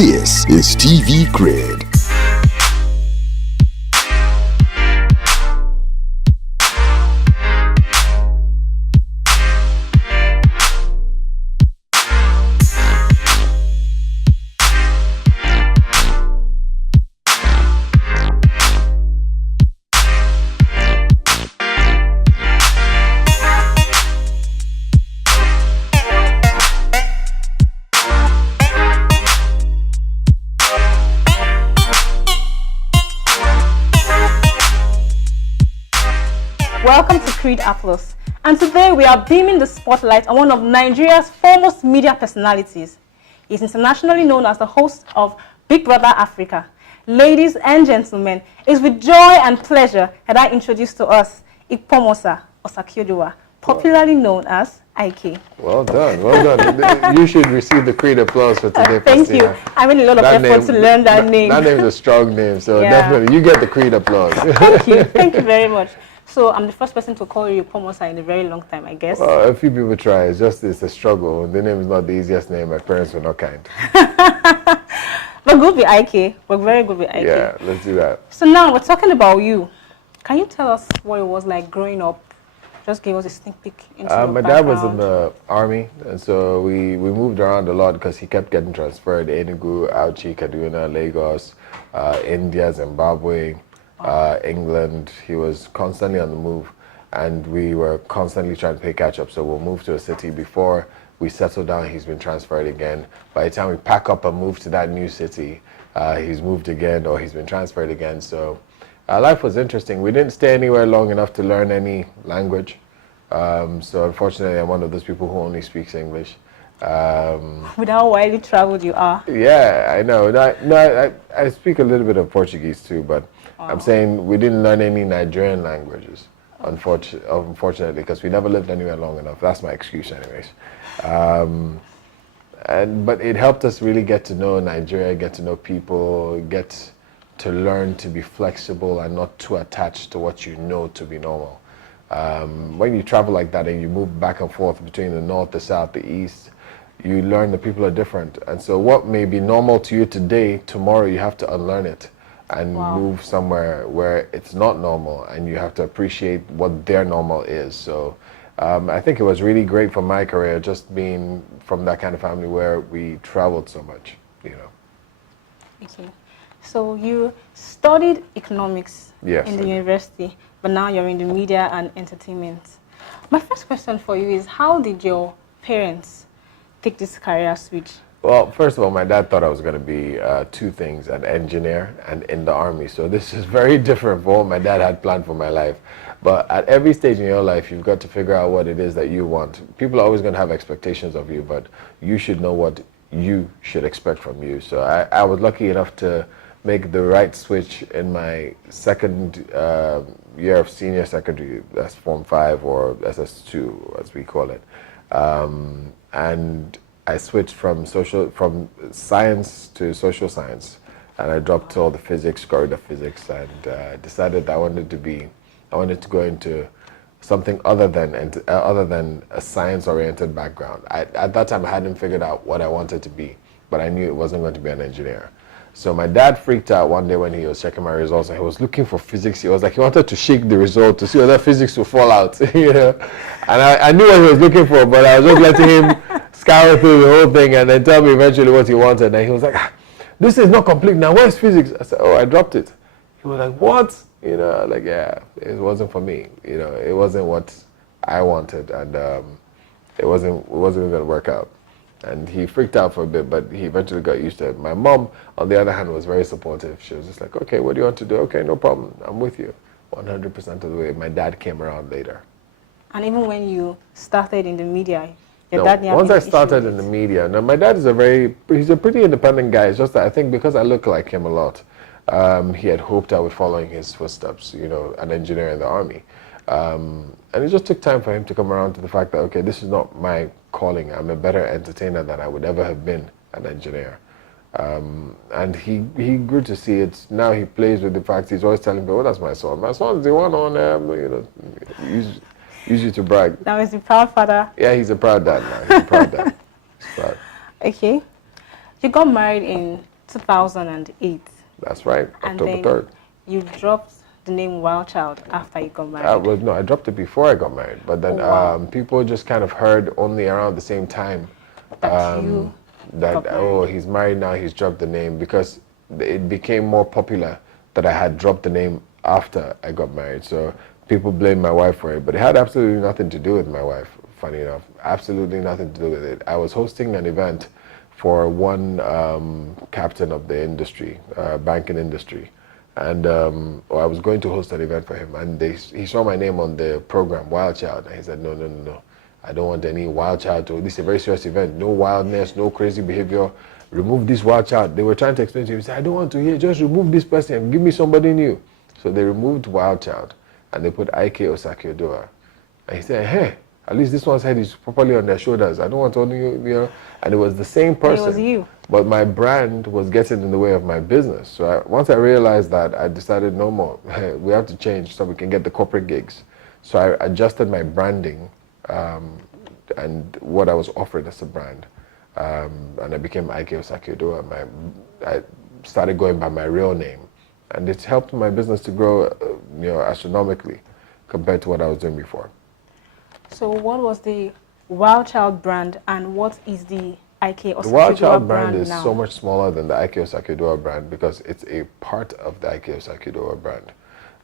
This is TV Grid. Welcome to Creed Atlas, and today we are beaming the spotlight on one of Nigeria's foremost media personalities. He's internationally known as the host of Big Brother Africa. Ladies and gentlemen, it's with joy and pleasure that I introduce to us Ikpomosa Osakioduwa, popularly known as IK. Well done, well done. You should receive the Creed applause for today. Thank you. I made a lot of effort to learn that name. That name is a strong name, so definitely you get the Creed applause. Thank you very much. So I'm the first person to call you Pomosa in a very long time, I guess. Well, a few people try. It's a struggle. The name is not the easiest name. My parents were not kind. But good with IK. We're very good with IK. Yeah, let's do that. So now we're talking about you. Can you tell us what it was like growing up? Just give us a sneak peek into your My dad was in the army, and so we moved around a lot because he kept getting transferred. Enugu, Auchi, Kaduna, Lagos, India, Zimbabwe. England. He was constantly on the move, and we were constantly trying to play catch up. So we'll move to a city before we settle down. He's been transferred again. By the time we pack up and move to that new city, he's moved again, or he's been transferred again. So life was interesting. We didn't stay anywhere long enough to learn any language. So unfortunately, I'm one of those people who only speaks English. With how widely traveled you are. Yeah, I know. I speak a little bit of Portuguese too, but I'm saying we didn't learn any Nigerian languages, unfortunately, because we never lived anywhere long enough. That's my excuse anyways. But it helped us really get to know Nigeria, get to know people, get to learn to be flexible and not too attached to what you know to be normal. When you travel like that and you move back and forth between the north, the south, the east, you learn that people are different. And so what may be normal to you today, tomorrow you have to unlearn it and move somewhere where it's not normal, and you have to appreciate what their normal is. So I think it was really great for my career, just being from that kind of family where we traveled so much, you know. Okay. So you studied economics in the university, but now you're in the media and entertainment. My first question for you is, how did your parents take this career switch? Well, first of all, my dad thought I was going to be two things, an engineer and in the army. So this is very different from what my dad had planned for my life. But at every stage in your life, you've got to figure out what it is that you want. People are always going to have expectations of you, but you should know what you should expect from you. So I was lucky enough to make the right switch in my second year of senior secondary, that's Form 5 or SS2, as we call it. And I switched from science to social science, and I dropped all the physics, corridor physics, and decided I wanted to go into something other than a science-oriented background. At that time, I hadn't figured out what I wanted to be, but I knew it wasn't going to be an engineer. So my dad freaked out one day when he was checking my results, and he was looking for physics. He was like, he wanted to shake the result to see whether physics would fall out, you know. And I knew what he was looking for, but I was just letting him scour through the whole thing and then tell me eventually what he wanted. And he was like, this is not complete now, where's physics? I said, oh, I dropped it. He was like, what? You know, like, yeah, it wasn't for me. You know, it wasn't what I wanted, and it wasn't going to work out. And he freaked out for a bit, but he eventually got used to it. My mom, on the other hand, was very supportive. She was just like, okay, what do you want to do? Okay, no problem, I'm with you 100% of the way. My dad came around later. And even when you started in the media, once I started in the media, now my dad is he's a pretty independent guy. It's just that I think because I look like him a lot, he had hoped I would follow in his footsteps, you know, an engineer in the army. And it just took time for him to come around to the fact that, okay, this is not my calling. I'm a better entertainer than I would ever have been an engineer. And he grew to see it. Now he plays with the fact, he's always telling me, oh, that's my son. My son's the one on, you know, use you to brag. Now he's a proud father. Yeah, he's a proud dad now. He's a proud dad. He's proud. Okay. You got married in 2008. That's right, And October then 3rd. you dropped the name Wild Child after you got married. No, I dropped it before I got married, but then people just kind of heard only around the same time That you that, got oh, married. he's married now, he's dropped the name, because it became more popular that I had dropped the name after I got married. So people blame my wife for it, but it had absolutely nothing to do with my wife, funny enough. Absolutely nothing to do with it. I was hosting an event for one captain of the industry, banking industry. And I was going to host an event for him, and he saw my name on the program, Wild Child, and he said, no, no, no, no. I don't want any wild child this is a very serious event. No wildness, no crazy behavior. Remove this wild child. They were trying to explain to him. He said, I don't want to hear. Just remove this person and give me somebody new. So they removed wild child and they put Osakioduwa. And he said, hey, at least this one's head is properly on their shoulders. I don't want only you. And it was the same person. It was you. But my brand was getting in the way of my business. So once I realized that, I decided no more. We have to change so we can get the corporate gigs. So I adjusted my branding and what I was offered as a brand. And I became Osakioduwa. I started going by my real name. And it's helped my business to grow astronomically compared to what I was doing before. So what was the Wild Child brand and what is the Osakioduwa The Wild Child brand is now? so much smaller than the Osakioduwa brand because it's a part of the Osakioduwa brand.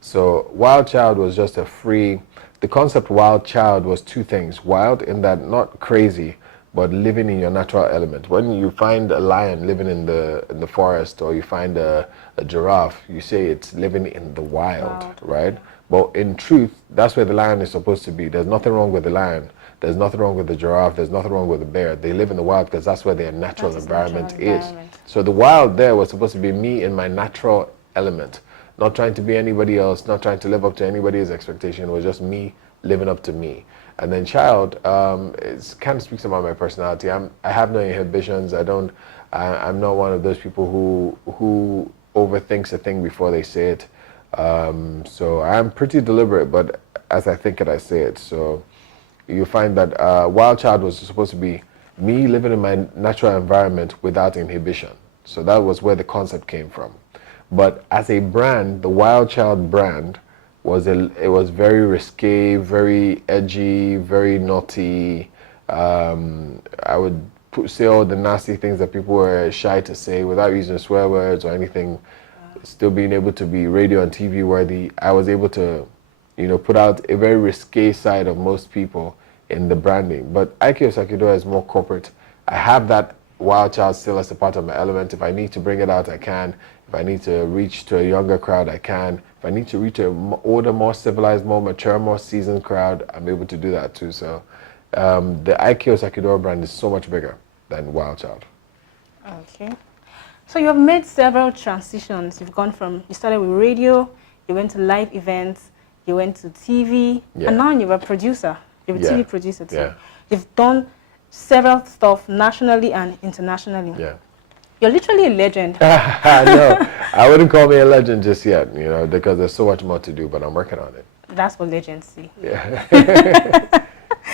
So Wild Child was just the concept Wild Child was two things. Wild in that not crazy, but living in your natural element. When you find a lion living in the forest or you find a giraffe, you say it's living in the wild, right? But in truth, that's where the lion is supposed to be. There's nothing wrong with the lion. There's nothing wrong with the giraffe. There's nothing wrong with the bear. They live in the wild because that's where their natural environment is. So the wild there was supposed to be me in my natural element. Not trying to be anybody else, not trying to live up to anybody's expectation. It was just me living up to me. And then child, it kind of speaks about my personality. I have no inhibitions. I'm not one of those people who overthinks a thing before they say it. So I'm pretty deliberate, but as I think it, I say it. So you find that Wild Child was supposed to be me living in my natural environment without inhibition. So that was where the concept came from. But as a brand, the Wild Child brand was very risque, very edgy, very naughty. I would say all the nasty things that people were shy to say without using swear words or anything. Still being able to be radio and TV worthy. I was able to, put out a very risque side of most people in the branding. But Osakioduwa is more corporate. I have that Wild Child still as a part of my element. If I need to bring it out, I can. If I need to reach to a younger crowd, I can. If I need to reach an older, more civilized, more mature, more seasoned crowd, I'm able to do that too. So the Osakioduwa brand is so much bigger than Wild Child. Okay. So you have made several transitions. You started with radio, you went to live events, you went to TV, and now you're a producer. You're a TV producer too. Yeah. You've done several stuff nationally and internationally. Yeah. You're literally a legend. No, I wouldn't call me a legend just yet, because there's so much more to do, but I'm working on it. That's what legends see. Yeah.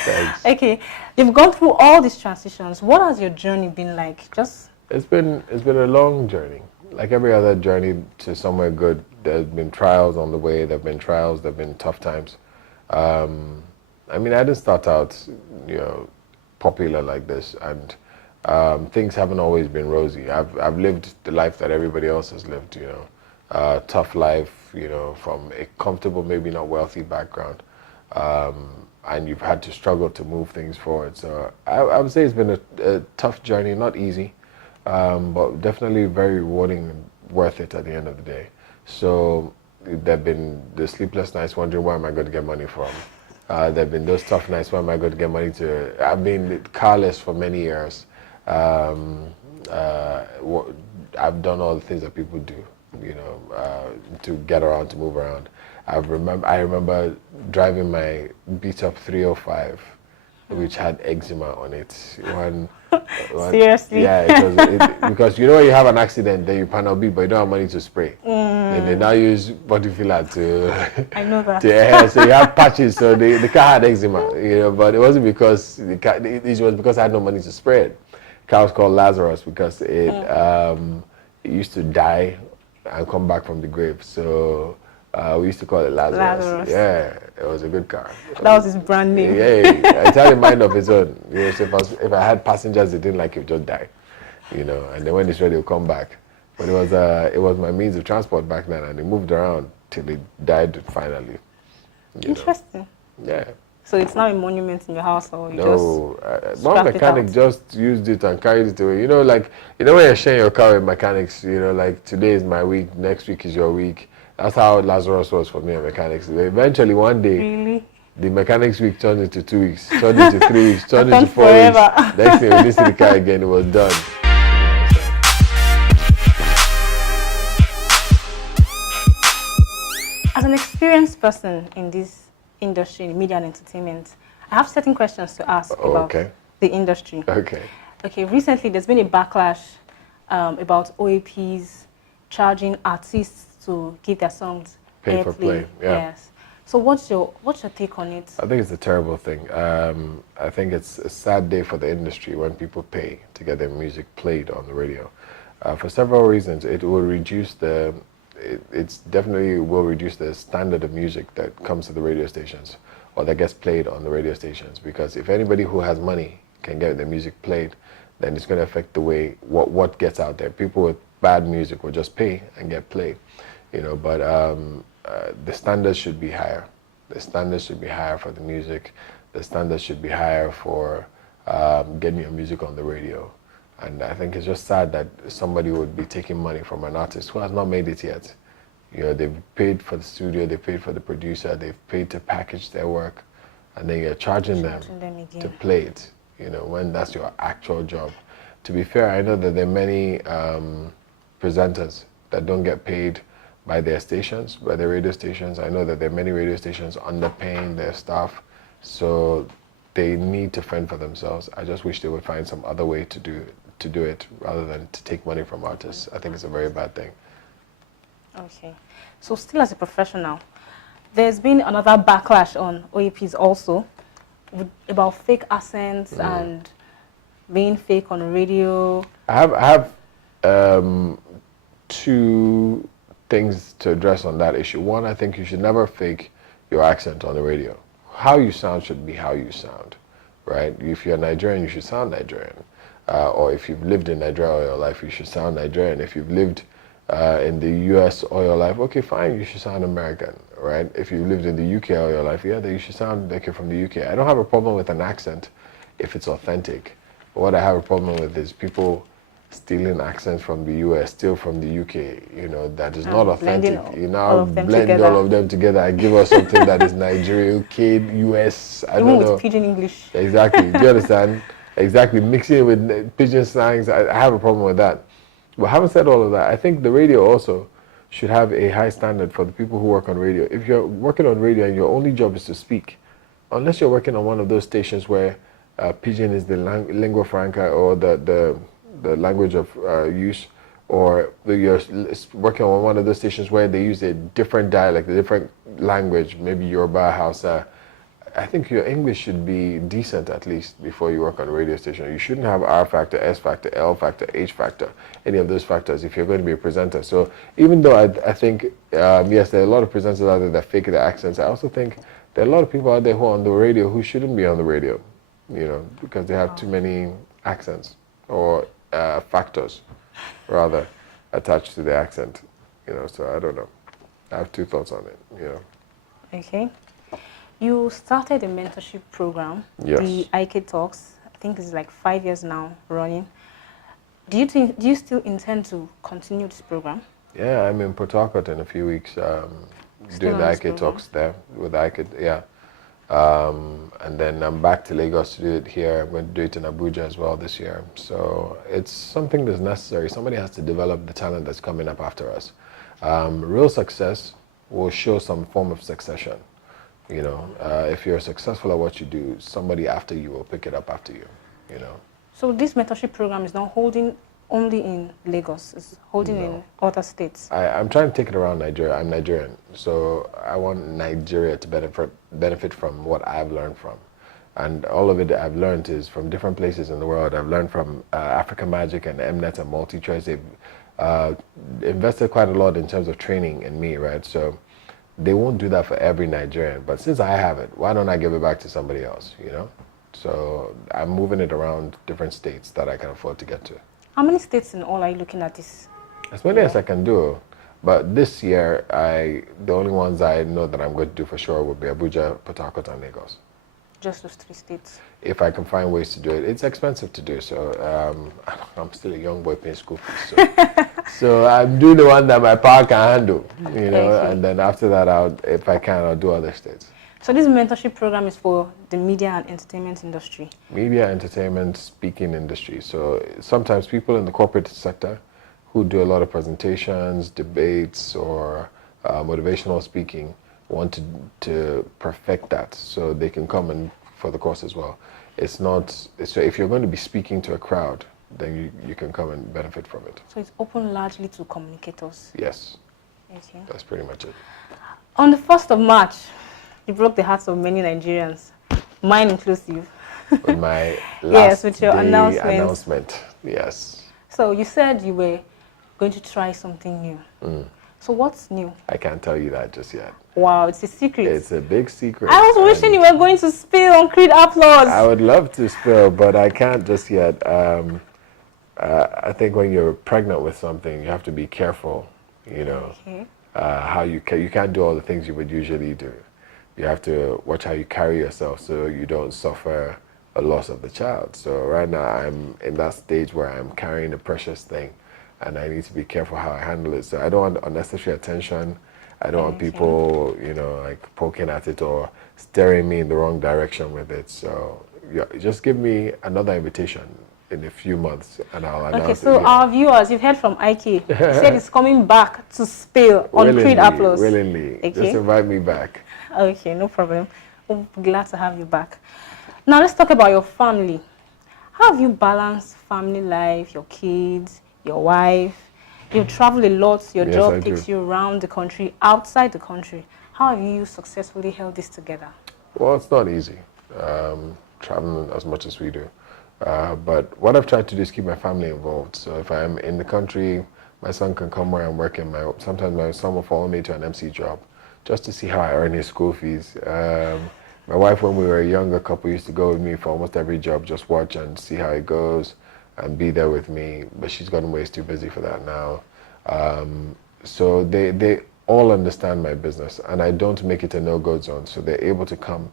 Thanks. Okay, you've gone through all these transitions. What has your journey been like? It's been a long journey. Like every other journey to somewhere good, there's been trials on the way. There've been trials. There've been tough times. I didn't start out, popular like this, and things haven't always been rosy. I've lived the life that everybody else has lived. Tough life. From a comfortable, maybe not wealthy background, and you've had to struggle to move things forward. So I would say it's been a tough journey, not easy. But definitely very rewarding and worth it at the end of the day. So there've been the sleepless nights wondering where am I going to get money from. There've been those tough nights where am I going to get money to. I've been carless for many years. I've done all the things that people do, to get around, to move around. I remember driving my beat up 305. Which had eczema on it. Seriously? Yeah, because when you have an accident, then you panel beat, but you don't have money to spray. And they now use body filler to. I know that. So you have patches. So the car had eczema, but it wasn't because it was because I had no money to spray it. The car was called Lazarus because it it used to die and come back from the grave. So we used to call it Lazarus. Lazarus. Yeah, it was a good car. That was his brand name. Yeah, it had a mind of its own. You know, so if I had passengers that didn't like it, just die. You know, and then when it's ready, it'll come back. But it was my means of transport back then, and it moved around till it died finally. Interesting. Yeah. So it's now a monument in your house, or you No, just one scrap it mechanic out? just used it and carried it away. You know, like, you know when you're sharing your car with mechanics, you know, like today is my week, next week is your week. That's how Lazarus was for me and mechanics. Eventually, one day, Really? the mechanics week turned into 2 weeks, turned into 3 weeks, turned into 4 forever. weeks. Next thing, we didn't see the car again, it was done. As an experienced person in this industry, in media and entertainment, I have certain questions to ask about the industry. Okay. Okay, recently there's been a backlash about OAPs charging artists to give their songs Pay for play, yeah. Yes. So what's your take on it? I think it's a terrible thing. I think it's a sad day for the industry when people pay to get their music played on the radio. For several reasons, it will reduce it's definitely will reduce the standard of music that comes to the radio stations or that gets played on the radio stations, because if anybody who has money can get their music played, then it's going to affect the way what gets out there. People with bad music will just pay and get played, you know, but the standards should be higher. The standards should be higher for the music. The standards should be higher for getting your music on the radio. And I think it's just sad that somebody would be taking money from an artist who has not made it yet. You know, they've paid for the studio, they paid for the producer, they've paid to package their work, and then you're charging them to play it, you know, when that's your actual job. To be fair, I know that there are many presenters that don't get paid by their stations, by their radio stations. I know that there are many radio stations underpaying their staff, so they need to fend for themselves. I just wish they would find some other way to do it rather than to take money from artists. I think it's a very bad thing. Okay. So still as a professional, there's been another backlash on OAPs also about fake accents and being fake on radio. I have two things to address on that issue. One, I think you should never fake your accent on the radio. How you sound should be how you sound, right? If you're Nigerian, you should sound Nigerian. Or if you've lived in Nigeria all your life, you should sound Nigerian. If you've lived in the US all your life, okay, fine, you should sound American, right? If you've lived in the UK all your life, yeah, then you should sound like you're from the UK. I don't have a problem with an accent if it's authentic. But what I have a problem with is people stealing accents from the US, steal from the UK, you know, that is not authentic. You now blend all of them together and give us something that is Nigeria, UK, US, I don't know. With pidgin English. Exactly, do you understand? Exactly, mixing it with pidgin slangs, I have a problem with that. But having said all of that, I think the radio also should have a high standard for the people who work on radio. If you're working on radio and your only job is to speak, unless you're working on one of those stations where pidgin is the lingua franca or the language of use, or you're working on one of those stations where they use a different dialect, a different language, maybe Yoruba, Hausa, I think your English should be decent at least before you work on a radio station. You shouldn't have R factor, S factor, L factor, H factor, any of those factors if you're going to be a presenter. So even though I think, yes, there are a lot of presenters out there that fake their accents, I also think there are a lot of people out there who are on the radio who shouldn't be on the radio, you know, because they have too many accents or factors, rather, attached to the accent, you know, so I don't know. I have two thoughts on it, you know. Okay. You started a mentorship program, yes. The IK Talks. I think it's like 5 years now running. Do you still intend to continue this program? Yeah, I'm in Port Harcourt in a few weeks doing the IK Talks there with IK, yeah. And then I'm back to Lagos to do it here. I'm going to do it in Abuja as well this year. So it's something that's necessary. Somebody has to develop the talent that's coming up after us. Real success will show some form of succession. You know, if you're successful at what you do, somebody after you will pick it up after you, you know. So this mentorship program is not holding only in Lagos, it's holding in other states? I'm trying to take it around Nigeria. I'm Nigerian, so I want Nigeria to benefit from what I've learned from. And all of it I've learned is from different places in the world. I've learned from Africa Magic and Mnet and MultiChoice. They've invested quite a lot in terms of training in me, right? So they won't do that for every Nigerian. But since I have it, why don't I give it back to somebody else, you know? So I'm moving it around different states that I can afford to get to. How many states in all are you looking at this? As many as I can do. But this year, the only ones I know that I'm going to do for sure would be Abuja, Port Harcourt, and Lagos. Just those 3 states? If I can find ways to do it. It's expensive to do, so I'm still a young boy paying school fees. So, so I'm doing the one that my power can handle, you know, Okay. and then after that, if I can, I'll do other states. So this mentorship program is for the media and entertainment industry? Media, entertainment, speaking industry. So sometimes people in the corporate sector who do a lot of presentations, debates, or motivational speaking want to perfect that so they can come in for the course as well. It's not, so if you're going to be speaking to a crowd, then you can come and benefit from it. So it's open largely to communicators? Yes. Okay. That's pretty much it. On the 1st of March, you broke the hearts of many Nigerians, mine inclusive. With my last Yes, with your day announcement. Yes. So you said you were going to try something new. So what's new? I can't tell you that just yet. Wow, it's a secret. It's a big secret. I was wishing you were going to spill on Creed Applause. I would love to spill, but I can't just yet. I think when you're pregnant with something, you have to be careful, you know, Okay. how you can't do all the things you would usually do. You have to watch how you carry yourself so you don't suffer a loss of the child. So right now I'm in that stage where I'm carrying a precious thing and I need to be careful how I handle it. So I don't want unnecessary attention. I don't want people, you know, like poking at it or steering me in the wrong direction with it. So yeah, just give me another invitation in a few months and I'll announce Okay, it. so our viewers, you've heard from Ike. He said he's coming back to spill on Creed Applause. Willingly. Okay. Just invite me back. Okay, no problem. We'll be glad to have you back. Now let's talk about your family. How have you balanced family life, your kids, your wife? You travel a lot, your Yes, job I takes do. you around the country, outside the country. How have you successfully held this together? Well, it's not easy, traveling as much as we do. But what I've tried to do is keep my family involved. So if I'm in the country, my son can come where I'm working. Sometimes my son will follow me to an MC job just to see how I earn his school fees. My wife, when we were a younger couple, used to go with me for almost every job, just watch and see how it goes and be there with me. But she's gotten way too busy for that now. So they all understand my business, and I don't make it a no-go zone. So they're able to come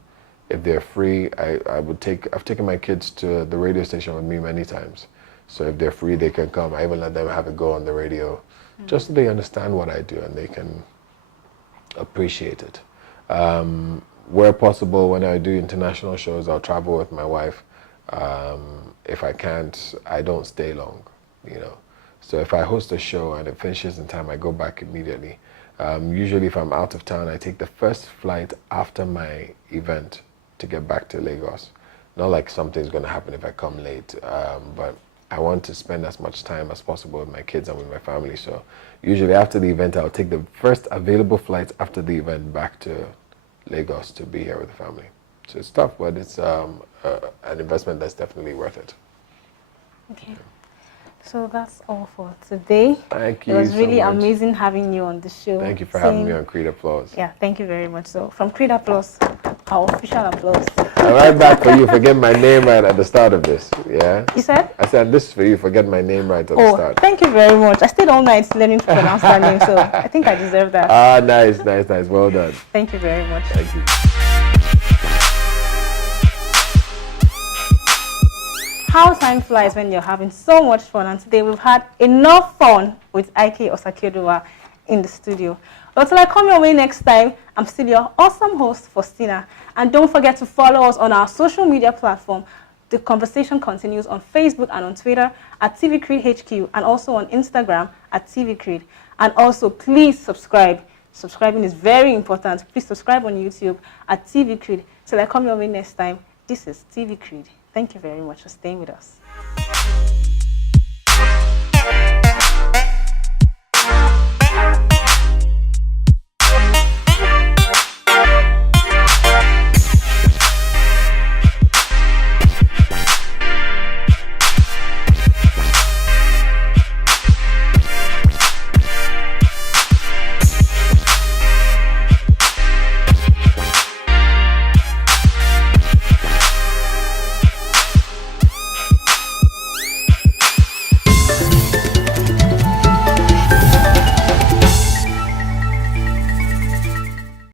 if they're free. I've taken my kids to the radio station with me many times. So if they're free, they can come. I even let them have a go on the radio, just so they understand what I do and they can appreciate it. Where possible, when I do international shows, I'll travel with my wife. If I can't, I don't stay long, you know. So if I host a show and it finishes in time, I go back immediately. Usually if I'm out of town, I take the first flight after my event to get back to Lagos. Not like something's going to happen if I come late, but I want to spend as much time as possible with my kids and with my family. So usually after the event, I'll take the first available flight after the event back to Lagos to be here with the family. So it's tough, but it's an investment that's definitely worth it. Okay. So that's all for today. Thank you. It was really so much. amazing having you on the show. Thank you for having me on Creed Applause. Yeah, thank you very much. So from Creed Applause, our official applause. I'm right back for you for getting my name right at the start of this. Yeah? You said? I said this is for you for getting my name right at the Oh, start. thank you very much. I stayed all night learning to pronounce that name, so I think I deserve that. Ah, nice. Well done. Thank you very much. Thank you. How time flies when you're having so much fun, and today we've had enough fun with Ike Osakioduwa in the studio. Until I come your way next time, I'm still your awesome host, Faustina. And don't forget to follow us on our social media platform. The conversation continues on Facebook and on Twitter at TV Creed HQ, and also on Instagram at TV Creed. And also, please subscribe. Subscribing is very important. Please subscribe on YouTube at TV Creed. Till I come your way next time, this is TV Creed. Thank you very much for staying with us.